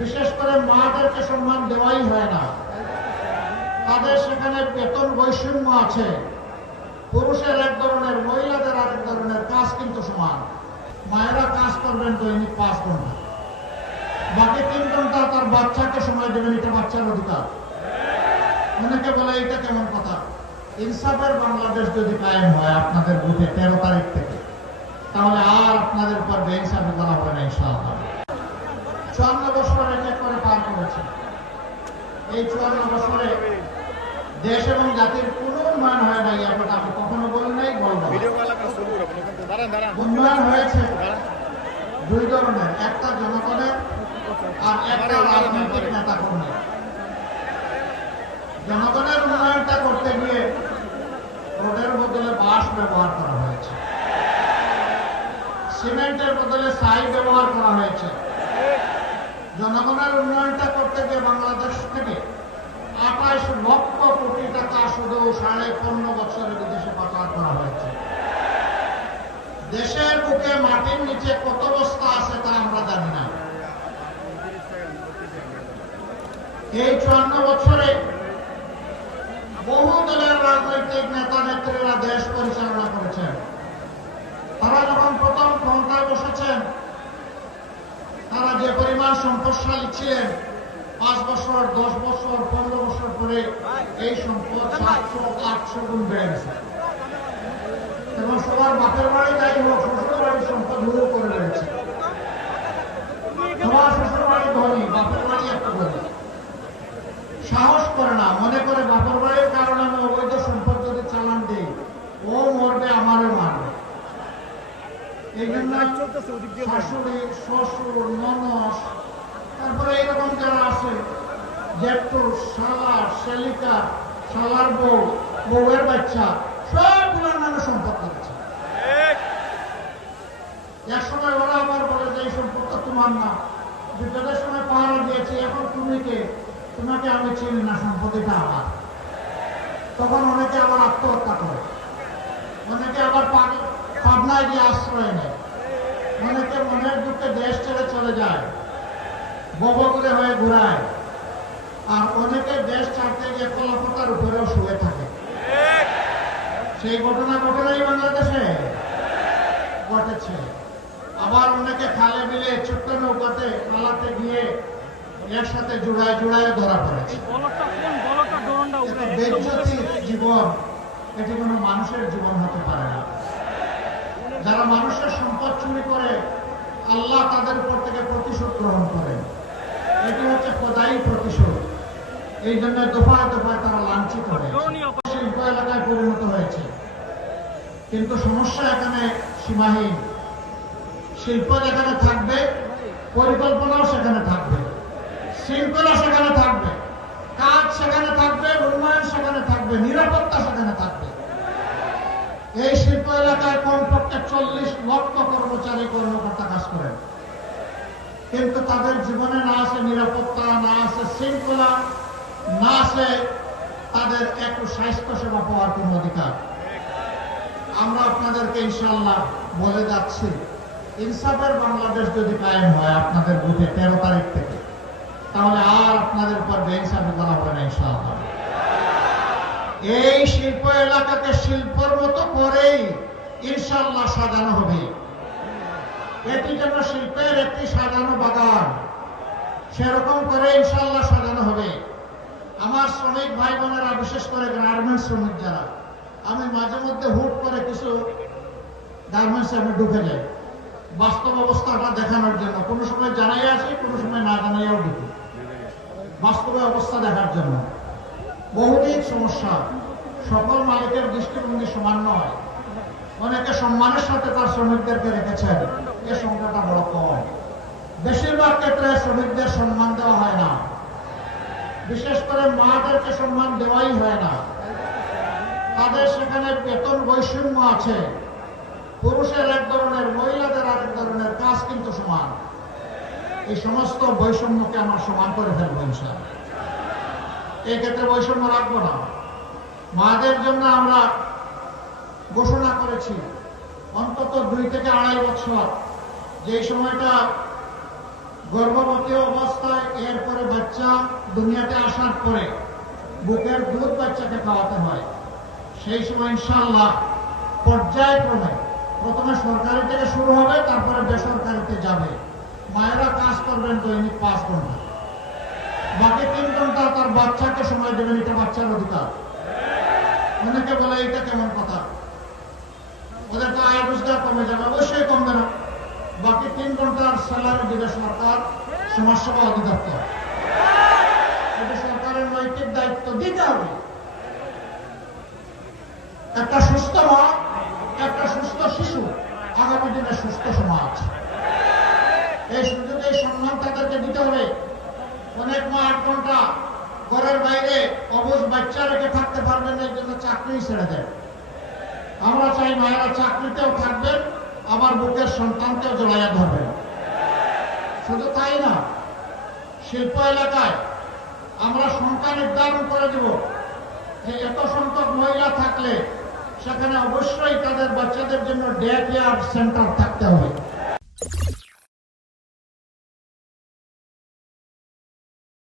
বিশেষ করে মাদেরকে সম্মান দেওয়াই হয় না। তাদের সেখানে বেতন বৈষম্য আছে। পুরুষের এক ধরনের, মহিলাদের আরেক ধরনের, কাজ কিন্তু সমান। মায়েরা কাজ করবেন দৈনিক 5 ঘন্টা, বাকি 3 ঘন্টা তার বাচ্চাকে সময় দেবেন, এটা বাচ্চার অধিকার। অনেকে বলে এটা কেমন কথা? ইনসাফের বাংলাদেশ যদি কায়েম হয় আপনাদের বুথে 13 তারিখ থেকে, তাহলে আর আপনাদের উপর বেইনসাফি করা হবে না ইনশাআল্লাহ। 54 বছর এক এক করে পার করেছে। এই 54 বছরে দেশ এবং জাতির কোনো উন্নয়ন হয় নাই, আপনাকে আমি কখনো বলি নাই, বলবো। উন্নয়ন হয়েছে 2 ধরনের, একটা জনগণের আর একটা রাজনৈতিক নেতা কর্মী। জনগণের উন্নয়নটা করতে গিয়ে রোডের বদলে বাঁশ ব্যবহার করা হয়েছে, সিমেন্টের বদলে ছাই ব্যবহার করা হয়েছে। জনগণের উন্নয়নটা করতে গিয়ে বাংলাদেশ থেকে 28 লক্ষ কোটি টাকা শুধু 15.5 বছরে বিদেশে পাচার করা হয়েছে। দেশের বুকে মাটির নিচে কত বস্তা আছে তা আমরা জানি না। এই 54 বছরে বহু দলের রাজনৈতিক নেতা নেত্রীরা দেশ পরিচালনা করেছেন। তারা যখন প্রথম ক্ষমতায় বসেছেন, তারা যে পরিমাণ সম্পদশালী ছিলেন, 5 বছর, 10 বছর, 15 বছর পরে এই সম্পদ 700-800 গুণ বেড়ে গেছে। এবং সবার বাপের বাড়ি যাই হোক, শ্বশুর বাড়ির সম্পদ হুড়ো করে রয়েছে। সবার শ্বশুর বাড়ি ধনী, বাপের বাড়ি একটা ধনী। সাহস করে না, মনে করে বাপের বাড়ির কারণে আমি অবৈধ সম্পদ যদি চালান দিই, ও মরবে, আমারও মারবে। এই জন্য শাশুড়ি, শ্বশুর, ননদ, তারপরে এইরকম যারা আছে, জেঠু, শালা, শালিকা, শালার বউ, বউয়ের বাচ্চা, সবগুলোর নামে সম্পদ করেছে। এক সময় ওরা আবার বলে যে এই সম্পদটা তোমার না, বিপদের সময় পাহারা দিয়েছে, এখন তুমি কে? তোমাকে আমি চিনি না, সম্পত্তিটা আমার। তখন অনেকে আবার আত্মহত্যা করে, অনেকে আবার পাবনায় গিয়ে আশ্রয় নেয়, অনেকে মনের দুঃখে দেশ ছেড়ে চলে যায়, বগলে হয়ে ঘুরায়, আর অনেকে দেশ ছাড়তে গিয়ে কলাপাতার উপরেও শুয়ে থাকে। সেই ঘটনা ঘটনাই বাংলাদেশে ঘটেছে। আবার অনেকে খালে বিলে ছোট্ট নৌকাতে পালাতে গিয়ে একসাথে জোড়ায় জোড়ায় ধরা পড়েছে। বেজ্জতির জীবন, এটি কোনো মানুষের জীবন হতে পারে না। যারা মানুষের সম্পদ চুরি করে, আল্লাহ তাদের উপর থেকে প্রতিশোধ গ্রহণ করেন। এটি হচ্ছে খোদাই প্রতিশোধ। এই জন্য দফায় দফায় তারা লাঞ্ছিত হয়েছে, শিল্প এলাকায় পরিণত হয়েছে। কিন্তু সমস্যা এখানে সীমাহীন। শিল্প যেখানে থাকবে, পরিকল্পনাও সেখানে থাকবে, শৃঙ্খলা সেখানে থাকবে, কাজ সেখানে থাকবে, উন্নয়ন সেখানে থাকবে, নিরাপত্তা সেখানে থাকবে। এই শিল্প এলাকায় কমপক্ষে 40 লক্ষ কর্মচারী কর্মকর্তা কাজ করেন, কিন্তু তাদের জীবনে না আছে নিরাপত্তা, না আছে শৃঙ্খলা, না আছে তাদের একটু স্বাস্থ্য সেবা পাওয়ার কোন অধিকার। আমরা আপনাদেরকে ইনশাআল্লাহ বলে যাচ্ছি, ইনসাফের বাংলাদেশ যদি কায়েম হয় আপনাদের বুথে 13 তারিখ থেকে, তাহলে আর আপনাদের উপর বেইনসাফি করা হবে না ইনশাআল্লাহ। এই শিল্প এলাকাকে শিল্পের মতো করেই ইনশাআল্লাহ সাজানো হবে। এটি যেন শিল্পের একটি সাজানো বাগান, সেরকম করে ইনশাআল্লাহ সাজানো হবে। আমার শ্রমিক ভাই বোনেরা, বিশেষ করে গার্মেন্টস শ্রমিক যারা, আমি মাঝে মধ্যে হুট করে কিছু গার্মেন্টসে আমি ঢুকে যাই বাস্তব অবস্থাটা দেখানোর জন্য। কোনো সময় জানাই আসি, কোনো সময় না জানাইয়াও ঢুকি, বাস্তবে অবস্থা দেখার জন্য। বহুদিক সমস্যা, সকল মালিকের দৃষ্টিভঙ্গি সমান নয়। অনেকে সম্মানের সাথে তার শ্রমিকদেরকে রেখেছেন, এ সংখ্যাটা বড় কম। বেশিরভাগ ক্ষেত্রে শ্রমিকদের সম্মান দেওয়া হয় না, বিশেষ করে মাদেরকে সম্মান দেওয়াই হয় না। তাদের সেখানে বেতন বৈষম্য আছে। পুরুষের এক ধরনের, মহিলাদের আরেক ধরনের, কাজ কিন্তু সমান। এই সমস্ত বৈষম্যকে আমরা সমান করে ফেলবো ইনশাআল্লাহ। এই ক্ষেত্রে বৈষম্য রাখবো না। মাদের জন্য আমরা ঘোষণা করেছি অন্তত 2 থেকে 2.5 বছর, যে সময়টা গর্ভবতী অবস্থায় বাচ্চা দুনিয়াতে আসার পরে বুকের দুধ বাচ্চাকে খাওয়াতে হয়, সেই সময় ইনশাআল্লাহ পর্যায়ক্রমে প্রথমে সরকারি থেকে শুরু হবে, তারপরে বেসরকারিতে যাবে। মায়েরা কাজ করবেন দৈনিক 5 ঘন্টা, বাকি 3 ঘন্টা তার বাচ্চাকে সময় দেবেন। এটা বাচ্চার অধিকার। অনেকে বলে এটা কেমন কথা, ওদের তো আয় রোজগার কমে যাবে। অবশ্যই কমবে না। বাকি 3 ঘন্টার স্যালারি দেবে সরকার, সমাজসেবা অধিদপ্তর। এটা সরকারের নৈতিক দায়িত্ব, দিতে হবে। একটা সুস্থ মা, একটা সুস্থ শিশু, আগামী দিনে সুস্থ সমাজ। এই সুযোগ, এই সম্মান তাদেরকে দিতে হবে। অনেক মা 8 ঘন্টা ঘরের বাইরে অবুঝ বাচ্চা রেখে থাকতে পারবেন না, এই জন্য চাকরি ছেড়ে দেন। আমরা চাই মায়েরা চাকরিতেও থাকবেন, আবার বুকের সন্তানকেও জড়াইয়া ধরবেন। শুধু তাই না, শিল্প এলাকায় আমরা সংখ্যা নির্ধারণ করে দেব যে এত সংখ্যক মহিলা থাকলে সেখানে অবশ্যই তাদের বাচ্চাদের জন্য ডে কেয়ার সেন্টার থাকতে হবে।